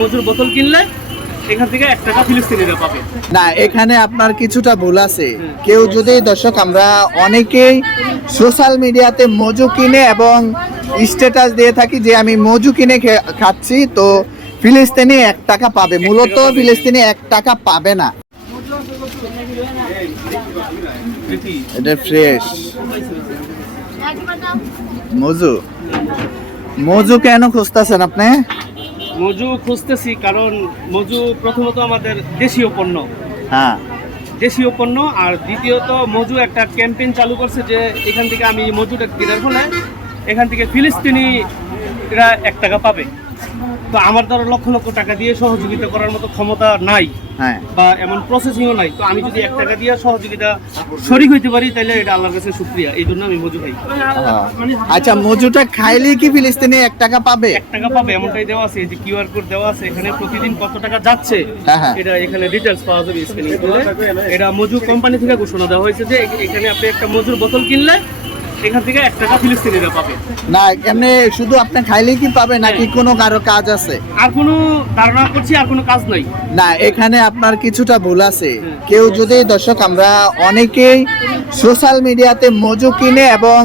মজুর বোতল কিনলে না, এখানে আপনার কিছুটা ভুল আছে। কেউ যদি, দর্শক, আমরা অনেকেই সোশ্যাল মিডিয়াতে মজু কিনে এবং স্ট্যাটাস দিয়ে থাকি যে আমি মজু কিনে খাচ্ছি, তো ফিলিস্তিনি এক টাকা পাবে। মূলত ফিলিস্তিনি এক টাকা পাবে না। এটা ফ্রেশ মজু। মজু কেন খুঁজতেছেন আপনি? মজু খুঁজতেছি কারণ মজু প্রথমত আমাদের দেশীয় পণ্য। হ্যাঁ। দেশীয় পণ্য আর দ্বিতীয়ত মজু একটা ক্যাম্পেইন চালু করছে যে এখান থেকে আমি মজুটা কেনার ফলে এখান থেকে ফিলিস্তিনিরা এক টাকা পাবে। তো আমার দ্বারা লক্ষ লক্ষ টাকা দিয়ে সহযোগিতা করার মতো ক্ষমতা নাই হ্যাঁ। বা এমন প্রসেসিংও নাই। তো আমি যদি এক টাকা দিয়ে সহযোগিতা শরিক হইতে পারি তাহলে এটা আল্লাহর কাছে শুক্রিয়া। এই জন্য আমি মজু খাই আচ্ছা মজুটা খাইলে কি ফিলিস্তিনি এক টাকা পাবে? এক টাকা পাবে এমনটাই দেওয়া আছে। এই যে কিউআর কোড দেওয়া আছে এখানে প্রতিদিন কত টাকা যাচ্ছে হ্যাঁ, হ্যাঁ। এটা এখানে ডিটেলস পাওয়া যাবে স্ক্যানিং এটা মজু কোম্পানি থেকে ঘোষণা দেওয়া হয়েছে যে এখানে আপনি একটা মজুর বোতল কিনলে এখান থেকে এক টাকা ফিলিস্তিনিরা পাবে। না এমনি শুধু আপনি খাইলেই কি পাবে নাকি কোনো কারও কাজ আছে? আর কোনো ধারণা করছি আর কোনো কাজ নাই। না এখানে আপনার কিছুটা ভুল আছে। কেউ যদি দর্শক আমরা অনেকেই সোশ্যাল মিডিয়াতে মজু কিনে এবং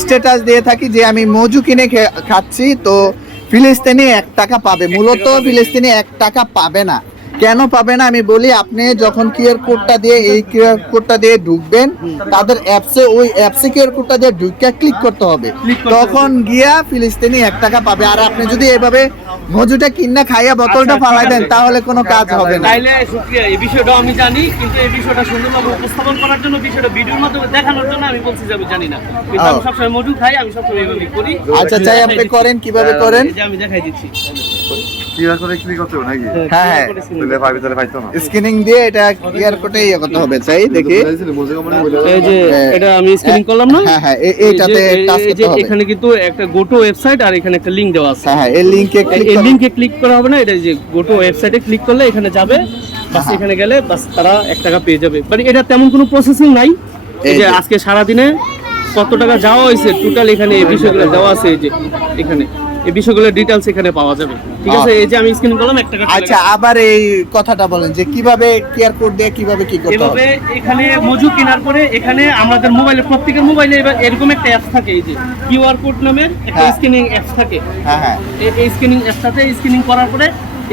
স্ট্যাটাস দিয়ে থাকি যে আমি মজু কিনে খাচ্ছি তো ফিলিস্তিনি এক টাকা পাবে। মূলত ফিলিস্তিনি এক টাকা পাবে না। কেন পাবে না? আমি বলি আপনি যখন কিউআর কোডটা দিয়ে এই কিউআর কোডটা দিয়ে ঢুকবেন তাদের অ্যাপসে ওই অ্যাপসে কিউআর কোডটা দিয়ে ঢুকে ক্লিক করতে হবে। তখন গিয়া ফিলিস্তিনি এক টাকা পাবে। আর আপনি যদি এভাবে মজুটা কিনা খাইয়া বোতলটা আচ্ছা, ফালাই দেন তাহলে কোনো কাজ হবে না। তাইলে শুক্রিয়া এই বিষয়টাও আমি জানি কিন্তু এই বিষয়টা সুন্দরভাবে উপস্থাপন করার জন্য বিষয়টা ভিডিওর মাধ্যমে দেখানোর জন্য আমি বলছি যে আমি জানি না। কিন্তু আমি। সবসময় মজু খাই আমি সবসময় এইভাবে করি। আচ্ছা চাই আপনি করেন কীভাবে করেন? আমি দেখাই দিচ্ছি। ক্লিক করতে হবে নাকি? হ্যাঁ, হ্যাঁ। তাহলে পাইবে তাহলে পাইতো না। স্ক্রিনিং দিয়ে এটা কিয়ার কোটে ইয়ে করতে হবে চাই দেখি। এই যে হ্যাঁ। এটা আমি স্ক্রিন করলাম না? হ্যাঁ হ্যাঁ এইটাতে টাচ করতে হবে। এখানে কিন্তু একটা গোটো ওয়েবসাইট আর এখানে একটা লিংক দেওয়া আছে। হ্যাঁ হ্যাঁ এই লিংকে ক্লিক এই লিংকে ক্লিক করা হবে না এটা যে গোটো ওয়েবসাইটে ক্লিক করলে এখানে যাবে বাস হ্যাঁ। এখানে গেলে বাস তারা এক টাকা পেয়ে যাবে। বাট এটা তেমন কোনো প্রসেসিং নাই। এই যে। আজকে সারা দিনে কত টাকা যাওয়া হয়েছে টোটাল এখানে এই বিষয়গুলো দেওয়া আছে এই যে এখানে। এই বিষয়গুলো ডিটেলস এখানে পাওয়া যাবে। ঠিক আছে এই যে আমি স্ক্রিন করলাম এক টাকা আচ্ছা আবার এই কথাটা বলেন যে কীভাবে কিয়ার কোড দিয়ে কীভাবে কি করতে এভাবে হবে? এখানে মজু কেনার পরে এখানে আমাদের মোবাইলে প্রত্যেকের মোবাইলে এরকম একটা অ্যাপস থাকে এই যে কিউআর কোড নামের একটা হ্যাঁ। স্ক্যানিং অ্যাপস থাকে। হ্যাঁ হ্যাঁ। এই- স্ক্যানিং অ্যাপসটাতে স্ক্যানিং করার পরে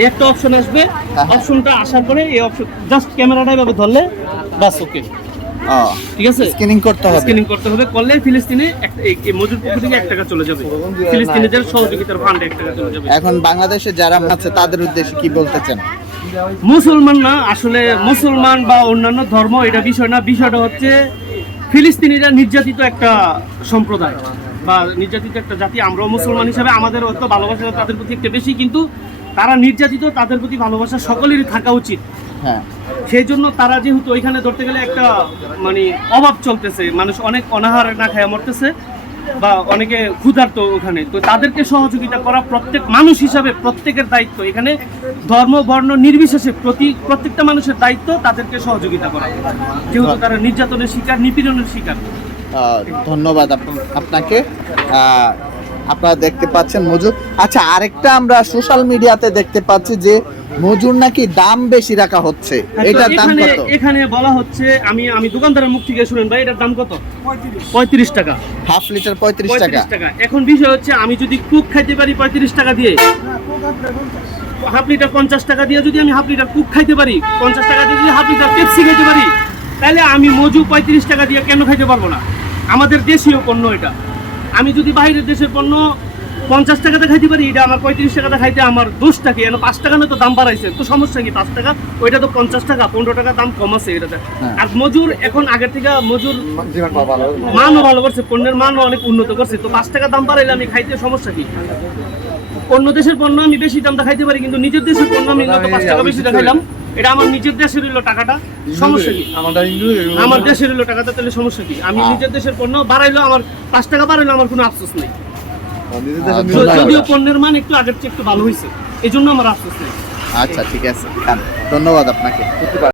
একটা অপশন আসবে। হ্যাঁ। অপশনটা আসার পরে এই অপশন জাস্ট ক্যামেরাটা এভাবে ধরলে বাস ওকে ঠিক আছে? করতে হবে। স্ক্যানিং করতে হবে করলে ফিলিস্তিনে মজুর পক্ষ থেকে এক টাকা চলে যাবে। সহযোগিতার ফান্ডে এক টাকা চলে যাবে। এখন বাংলাদেশে যারা আছে তাদের উদ্দেশ্যে কি বলতে চান মুসলমান না আসলে মুসলমান বা অন্যান্য ধর্ম এটা বিষয় না। বিষয়টা হচ্ছে ফিলিস্তিনিরা নির্যাতিত একটা সম্প্রদায়। বা নির্যাতিত একটা জাতি। আমরাও মুসলমান হিসাবে আমাদের হয়তো ভালোবাসা তাদের প্রতি একটা বেশি কিন্তু তারা নির্যাতিত তাদের প্রতি ভালোবাসা সকলেরই থাকা উচিত। হ্যাঁ। সেই জন্য তারা যেহেতু ওইখানে ধরতে গেলে একটা মানে অভাব চলতেছে মানুষ অনেক অনাহার না খায় মরতেছে বা অনেকে ক্ষুধার্ত ওখানে। তো তাদেরকে সহযোগিতা করা প্রত্যেক মানুষ হিসাবে প্রত্যেকের দায়িত্ব। এখানে ধর্ম বর্ণ নির্বিশেষে প্রতি প্রত্যেকটা মানুষের দায়িত্ব তাদেরকে সহযোগিতা করা। যেহেতু তারা নির্যাতনের শিকার নিপীড়নের শিকার। ধন্যবাদ আপ- আপনাকে। আপনারা দেখতে পাচ্ছেন মজুর আচ্ছা আরেকটা আমরা সোশ্যাল মিডিয়াতে দেখতে পাচ্ছি যে মজুর নাকি দাম বেশি রাখা হচ্ছে? হ্যাঁ, তো এটার দাম কত? এখানে বলা হচ্ছে আমি আমি দোকানদারের মুখ থেকে শুনেন ভাই এটার দাম কত? পঁয়ত্রিশ টাকা। হাফ লিটার টাকা। পঁয়ত্রিশ টাকা। এখন বিষয় হচ্ছে আমি যদি কুক খাইতে পারি পঁয়ত্রিশ টাকা দিয়ে হাফ লিটার পঞ্চাশ টাকা দিয়ে যদি আমি হাফ লিটার কুক খাইতে পারি পঞ্চাশ টাকা দিয়ে যদি হাফ লিটার পেপসি খাইতে পারি তাহলে আমি মজু পঁয়ত্রিশ টাকা দিয়ে কেন খাইতে পারব না? আমাদের দেশীয় পণ্য এটা। আমি যদি বাইরের দেশের পণ্য পঞ্চাশ টাকাতে খাইতে পারি এটা আমার পঁয়ত্রিশ টাকাতে খাইতে আমার দোষটা কি এন পাঁচ টাকা না তো দাম বাড়াইছে। তো সমস্যা কি পাঁচ টাকা? ওইটা তো পঞ্চাশ টাকা পনেরো টাকা দাম কম আছে এটাতে। হ্যাঁ। আর মজুর এখন আগের থেকে মজুর মানও ভালো করছে পণ্যের মানও অনেক উন্নত করছে। তো পাঁচ টাকা দাম বাড়াইলে আমি খাইতে সমস্যা কি? অন্য দেশের পণ্য আমি বেশি দাম খাইতে পারি কিন্তু নিজের দেশের পণ্য আমি পাঁচ টাকা বেশি দেখাইলাম এটা আমার নিজের দেশের হইল টাকাটা। সমস্যা কি? আমার দেশের হইল টাকাটা তাহলে সমস্যা কি? আমি নিজের দেশের পণ্য বাড়াইলো আমার পাঁচ টাকা বাড়াইলো আমার কোনো আফসোস নেই। যদিও পণ্যের মান একটু আগের চেয়ে একটু ভালো হয়েছে এই জন্য আমার আশ্বাস আচ্ছা ঠিক আছে ধন্যবাদ আপনাকে।